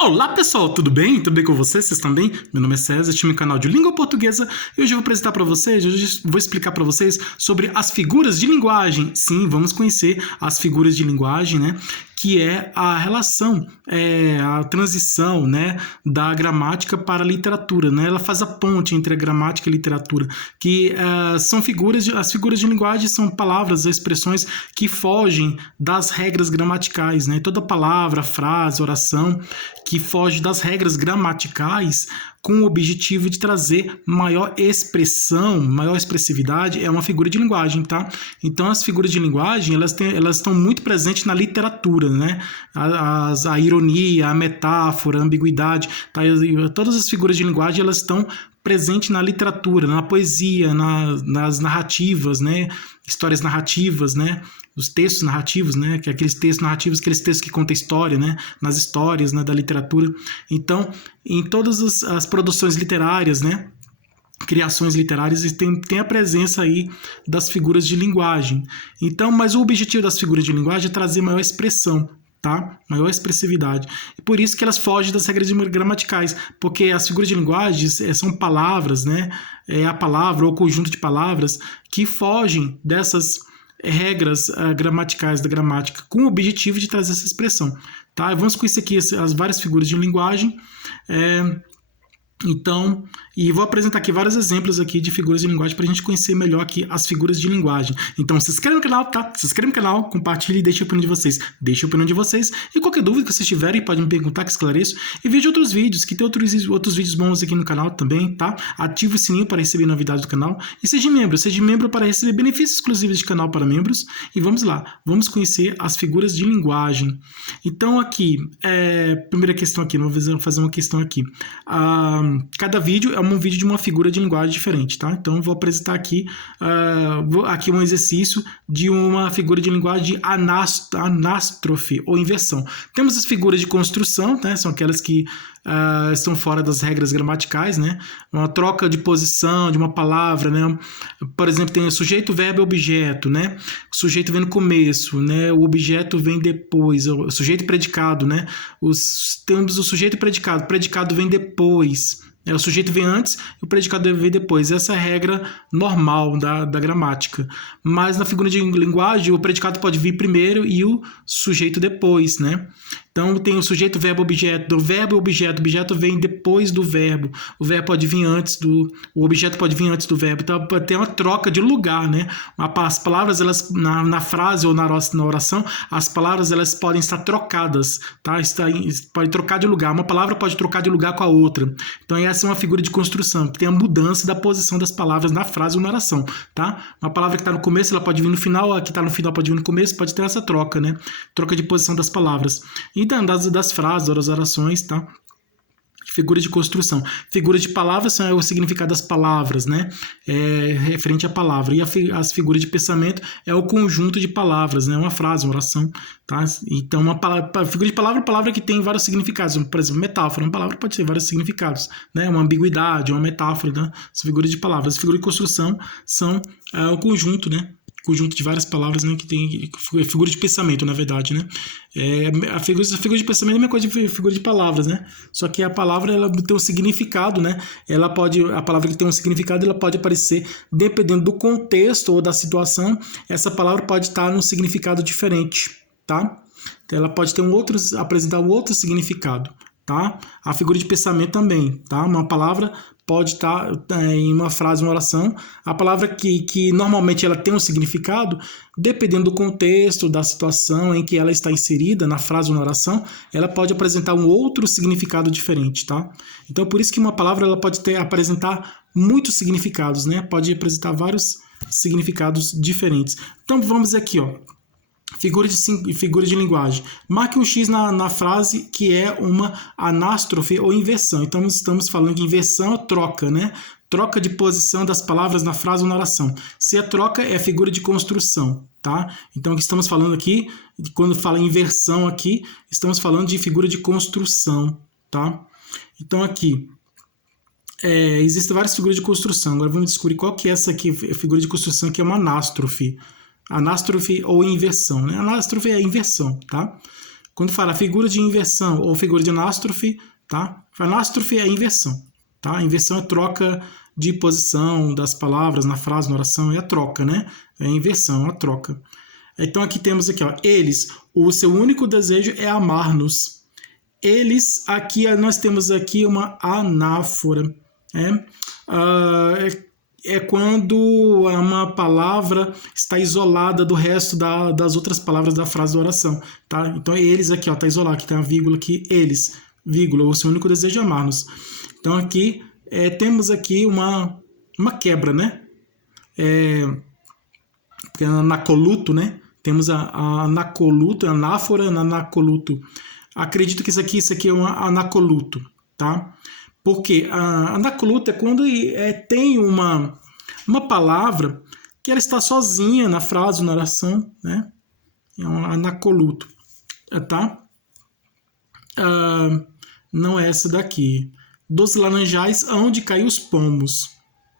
Olá pessoal, tudo bem? Tudo bem com vocês? Vocês estão bem? Meu nome é César, este é meu canal de língua portuguesa e hoje eu vou apresentar para vocês, hoje eu vou explicar para vocês sobre as figuras de linguagem. Sim, vamos conhecer as figuras de linguagem, né? Que é a relação, a transição, né, da gramática para a literatura, né? Ela faz a ponte entre a gramática e a literatura, que são as figuras de linguagem são palavras, expressões que fogem das regras gramaticais, né? Toda palavra, frase, oração que foge das regras gramaticais com o objetivo de trazer maior expressão, maior expressividade, é uma figura de linguagem, tá? Então, as figuras de linguagem, elas estão muito presentes na literatura, né? A ironia, a metáfora, a ambiguidade, tá? Todas as figuras de linguagem, elas estão presentes na literatura, na poesia, nas narrativas, né? Histórias narrativas, né? Os textos narrativos, né? Que é aqueles textos narrativos, aqueles textos que contam história, né? Nas histórias, né? Da literatura. Então, em todas as produções literárias, né? Criações literárias tem a presença aí das figuras de linguagem. Então, mas o objetivo das figuras de linguagem é trazer maior expressão, tá? Maior expressividade. E por isso que elas fogem das regras gramaticais, porque as figuras de linguagem são palavras, né? É a palavra ou conjunto de palavras que fogem dessas regras gramaticais da gramática com o objetivo de trazer essa expressão, tá? Vamos conhecer aqui as várias figuras de linguagem. Então, e vou apresentar aqui vários exemplos aqui de figuras de linguagem para a gente conhecer melhor aqui as figuras de linguagem. Então, se inscreve no canal, tá? Se inscreve no canal, compartilhe e deixe a opinião de vocês. Deixe a opinião de vocês e qualquer dúvida que vocês tiverem, podem me perguntar que esclareço. E veja outros vídeos, que tem outros vídeos bons aqui no canal também, tá? Ative o sininho para receber novidades do canal e seja membro para receber benefícios exclusivos de canal para membros. E vamos lá, vamos conhecer as figuras de linguagem. Então, aqui, primeira questão aqui, vou fazer uma questão aqui. Cada vídeo é um vídeo de uma figura de linguagem diferente, tá? Então, vou apresentar aqui, aqui um exercício de uma figura de linguagem de anástrofe ou inversão. Temos as figuras de construção, né? São aquelas que estão fora das regras gramaticais, né? Uma troca de posição de uma palavra, né? Por exemplo, tem o sujeito, verbo e objeto, né? O sujeito vem no começo, né? O objeto vem depois, o sujeito e predicado, né? Temos o sujeito e predicado, o predicado vem depois. O sujeito vem antes e o predicado vem depois. Essa é a regra normal da gramática. Mas na figura de linguagem, o predicado pode vir primeiro e o sujeito depois, né? Então, tem o sujeito, verbo, objeto. Do verbo e objeto. O objeto vem depois do verbo. O verbo pode vir antes o objeto pode vir antes do verbo. Então, tem uma troca de lugar, né? As palavras, elas, na frase ou na oração, as palavras, elas podem estar trocadas, tá? Pode trocar de lugar. Uma palavra pode trocar de lugar com a outra. Então, essa é uma figura de construção, que tem a mudança da posição das palavras na frase ou na oração, tá? Uma palavra que está no começo, ela pode vir no final, a que está no final pode vir no começo, pode ter essa troca, né? Troca de posição das palavras. Então, das frases, das orações, tá? Figura de construção. Figura de palavras é o significado das palavras, né? Referente à palavra. E as figuras de pensamento é o conjunto de palavras, né? Uma frase, uma oração, tá? Então, figura de palavra que tem vários significados. Por exemplo, metáfora. Uma palavra pode ter vários significados, né? Uma ambiguidade, uma metáfora, né? As figuras de palavras. As figuras de construção são o conjunto, né? Conjunto de várias palavras, né, que tem figura de pensamento, na verdade, né? A figura de pensamento é a mesma coisa de figura de palavras, né? Só que a palavra, ela tem um significado, né? A palavra que tem um significado, ela pode aparecer dependendo do contexto ou da situação. Essa palavra pode estar num significado diferente, tá? Então, ela pode ter apresentar um outro significado, tá? A figura de pensamento também, tá? Uma palavra pode estar em uma frase, uma oração. A palavra que normalmente ela tem um significado, dependendo do contexto, da situação em que ela está inserida, na frase ou na oração, ela pode apresentar um outro significado diferente, tá? Então, por isso que uma palavra ela pode apresentar muitos significados, né? Pode apresentar vários significados diferentes. Então, vamos aqui, ó. Figura de linguagem. Marque um X na frase que é uma anástrofe ou inversão. Então, estamos falando de inversão, troca, né? Troca de posição das palavras na frase ou na oração. Se a troca é figura de construção, tá? Então, o que estamos falando aqui, quando fala inversão aqui, estamos falando de figura de construção, tá? Então, aqui, existem várias figuras de construção. Agora, vamos descobrir qual que é essa aqui, figura de construção, que é uma anástrofe. Anástrofe ou inversão, né? Anástrofe é inversão, tá? Quando fala figura de inversão ou figura de anástrofe, tá? Anástrofe é inversão, tá? Inversão é troca de posição das palavras na frase, na oração, é a troca, né? É a inversão, a troca. Então aqui temos aqui, ó, eles, o seu único desejo é amar-nos. Eles, aqui nós temos aqui uma anáfora, é quando uma palavra está isolada do resto das outras palavras da frase da oração, tá? Então eles aqui, ó, tá isolado, aqui tem uma vírgula aqui, eles, vírgula, o seu único desejo é amar-nos. Então aqui temos aqui uma quebra, né? Anacoluto, né? Temos a anacoluto, anáfora, anacoluto. Acredito que isso aqui é um anacoluto, tá? Porque a anacoluto é quando tem uma palavra que ela está sozinha na frase, na oração, né? É um anacoluto, tá? Não é essa daqui. Dos laranjais aonde caiu os pomos,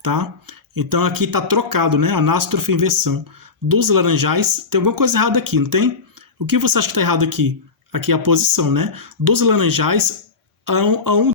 tá? Então aqui está trocado, né? Anástrofe inversão. Dos laranjais, tem alguma coisa errada aqui, não tem? O que você acha que está errado aqui? Aqui é a posição, né? Dos laranjais aonde